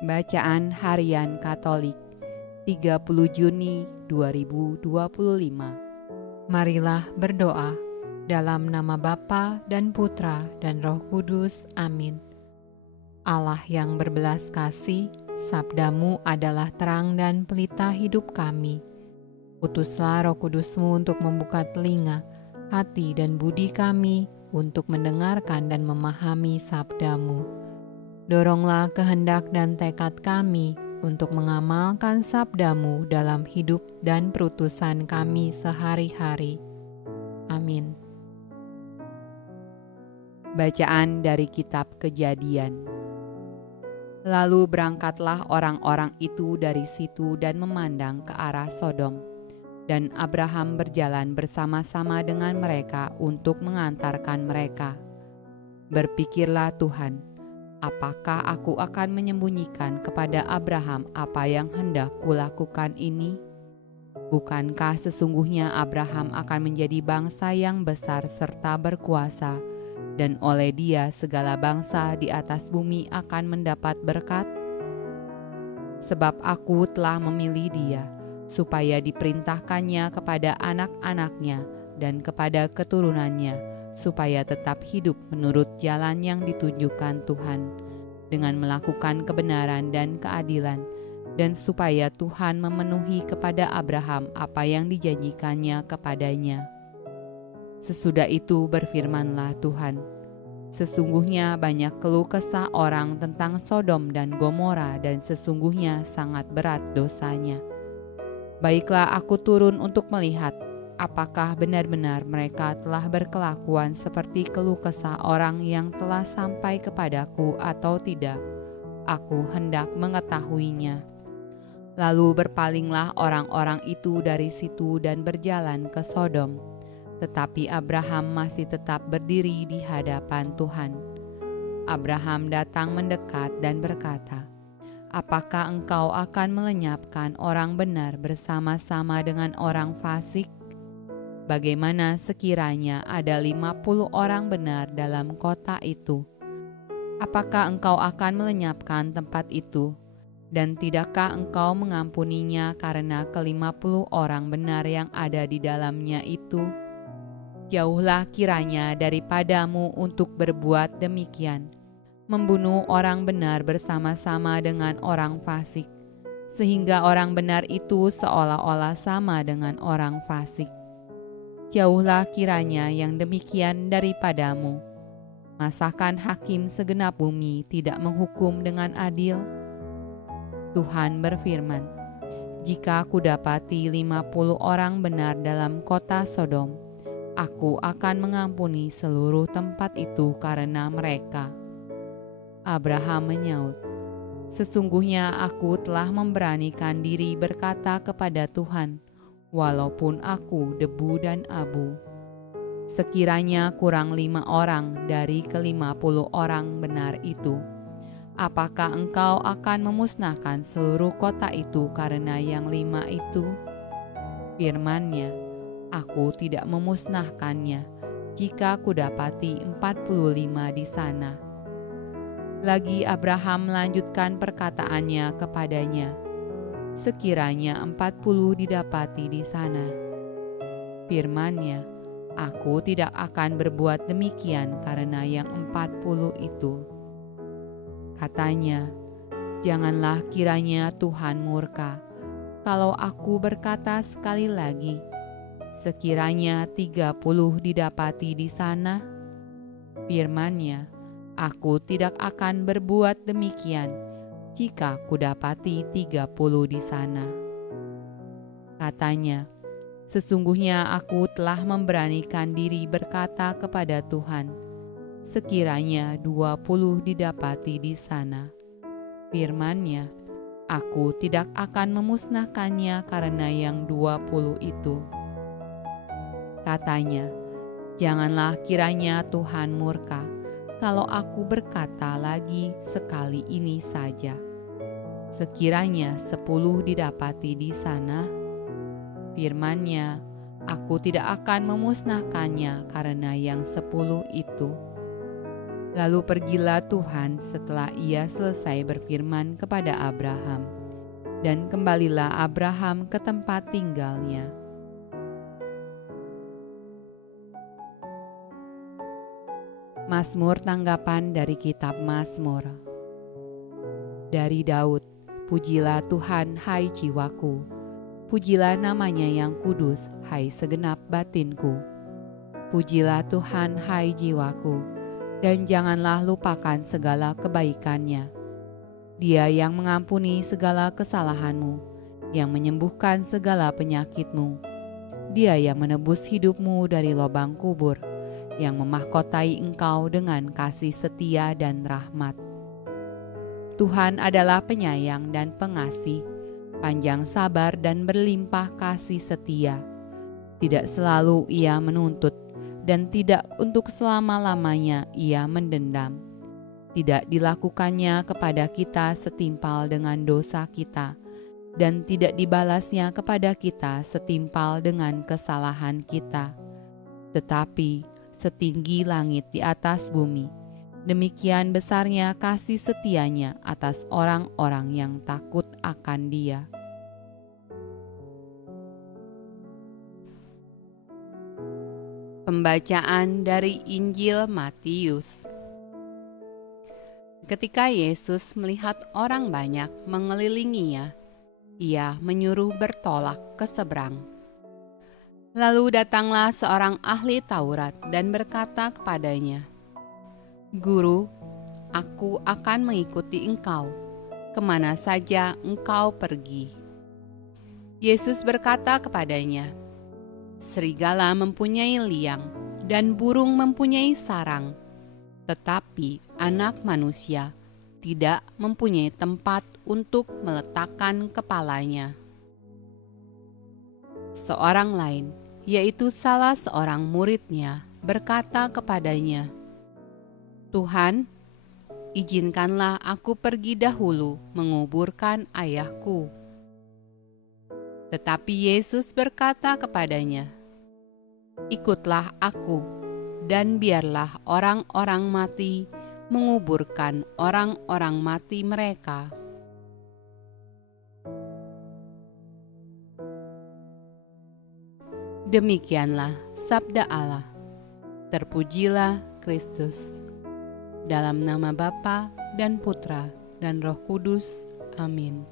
Bacaan Harian Katolik 30 Juni 2025. Marilah berdoa dalam nama Bapa dan Putra dan Roh Kudus. Amin. Allah yang berbelas kasih, sabdamu adalah terang dan pelita hidup kami. Utuslah Roh Kudusmu untuk membuka telinga, hati dan budi kami untuk mendengarkan dan memahami sabdamu. Doronglah kehendak dan tekad kami untuk mengamalkan sabdamu dalam hidup dan perutusan kami sehari-hari. Amin. Bacaan dari Kitab Kejadian. Lalu berangkatlah orang-orang itu dari situ dan memandang ke arah Sodom. Dan Abraham berjalan bersama-sama dengan mereka untuk mengantarkan mereka. Berpikirlah Tuhan, apakah aku akan menyembunyikan kepada Abraham apa yang hendak kulakukan ini? Bukankah sesungguhnya Abraham akan menjadi bangsa yang besar serta berkuasa, dan oleh dia segala bangsa di atas bumi akan mendapat berkat? Sebab aku telah memilih dia, supaya diperintahkannya kepada anak-anaknya dan kepada keturunannya, supaya tetap hidup menurut jalan yang ditunjukkan Tuhan, dengan melakukan kebenaran dan keadilan, dan supaya Tuhan memenuhi kepada Abraham apa yang dijanjikannya kepadanya. Sesudah itu berfirmanlah Tuhan, sesungguhnya banyak keluh kesah orang tentang Sodom dan Gomora, dan sesungguhnya sangat berat dosanya. Baiklah, aku turun untuk melihat apakah benar-benar mereka telah berkelakuan seperti keluh kesah orang yang telah sampai kepadaku atau tidak. Aku hendak mengetahuinya. Lalu berpalinglah orang-orang itu dari situ dan berjalan ke Sodom. Tetapi Abraham masih tetap berdiri di hadapan Tuhan. Abraham datang mendekat dan berkata, apakah engkau akan melenyapkan orang benar bersama-sama dengan orang fasik? Bagaimana sekiranya ada 50 orang benar dalam kota itu? Apakah engkau akan melenyapkan tempat itu? Dan tidakkah engkau mengampuninya karena ke-50 orang benar yang ada di dalamnya itu? Jauhlah kiranya daripadamu untuk berbuat demikian, membunuh orang benar bersama-sama dengan orang fasik, sehingga orang benar itu seolah-olah sama dengan orang fasik. Jauhlah kiranya yang demikian daripadamu. Masakan hakim segenap bumi tidak menghukum dengan adil? Tuhan berfirman, jika kudapati 50 orang benar dalam kota Sodom, aku akan mengampuni seluruh tempat itu karena mereka. Abraham menyaut, sesungguhnya aku telah memberanikan diri berkata kepada Tuhan, walaupun aku debu dan abu. Sekiranya kurang 5 orang dari ke-50 orang benar itu, apakah engkau akan memusnahkan seluruh kota itu karena yang 5 itu? Firman-Nya, aku tidak memusnahkannya jika kudapati 45 di sana. Lagi Abraham melanjutkan perkataannya kepadanya, sekiranya 40 didapati di sana. Firman-Nya, aku tidak akan berbuat demikian karena yang 40 itu. Katanya, janganlah kiranya Tuhan murka kalau aku berkata sekali lagi, sekiranya 30 didapati di sana. Firman-Nya, aku tidak akan berbuat demikian jika kudapati 30 di sana. Katanya, sesungguhnya aku telah memberanikan diri berkata kepada Tuhan, sekiranya 20 didapati di sana. Firman-Nya, aku tidak akan memusnahkannya karena yang 20 itu. Katanya, janganlah kiranya Tuhan murka kalau aku berkata lagi sekali ini saja, sekiranya 10 didapati di sana. Firman-Nya, aku tidak akan memusnahkannya karena yang 10 itu. Lalu pergilah Tuhan setelah ia selesai berfirman kepada Abraham, dan kembalilah Abraham ke tempat tinggalnya. Mazmur tanggapan dari kitab Mazmur. Dari Daud, pujilah Tuhan hai jiwaku, pujilah namanya yang kudus hai segenap batinku. Pujilah Tuhan hai jiwaku, dan janganlah lupakan segala kebaikannya. Dia yang mengampuni segala kesalahanmu, yang menyembuhkan segala penyakitmu. Dia yang menebus hidupmu dari lubang kubur, yang memahkotai engkau dengan kasih setia dan rahmat. Tuhan adalah penyayang dan pengasih, panjang sabar dan berlimpah kasih setia. Tidak selalu ia menuntut, dan tidak untuk selama-lamanya ia mendendam. Tidak dilakukannya kepada kita setimpal dengan dosa kita, dan tidak dibalasnya kepada kita setimpal dengan kesalahan kita. Tetapi setinggi langit di atas bumi, demikian besarnya kasih setianya atas orang-orang yang takut akan Dia. Pembacaan dari Injil Matius. Ketika Yesus melihat orang banyak mengelilinginya, ia menyuruh bertolak ke seberang. Lalu datanglah seorang ahli Taurat dan berkata kepadanya, "Guru, aku akan mengikuti engkau, kemana saja engkau pergi." Yesus berkata kepadanya, "Serigala mempunyai liang dan burung mempunyai sarang, tetapi Anak Manusia tidak mempunyai tempat untuk meletakkan kepalanya." Seorang lain, yaitu salah seorang muridnya, berkata kepadanya, "Tuhan, izinkanlah aku pergi dahulu menguburkan ayahku." Tetapi Yesus berkata kepadanya, "Ikutlah aku, dan biarlah orang-orang mati menguburkan orang-orang mati mereka." Demikianlah sabda Allah. Terpujilah Kristus. Dalam nama Bapa dan Putra dan Roh Kudus. Amin.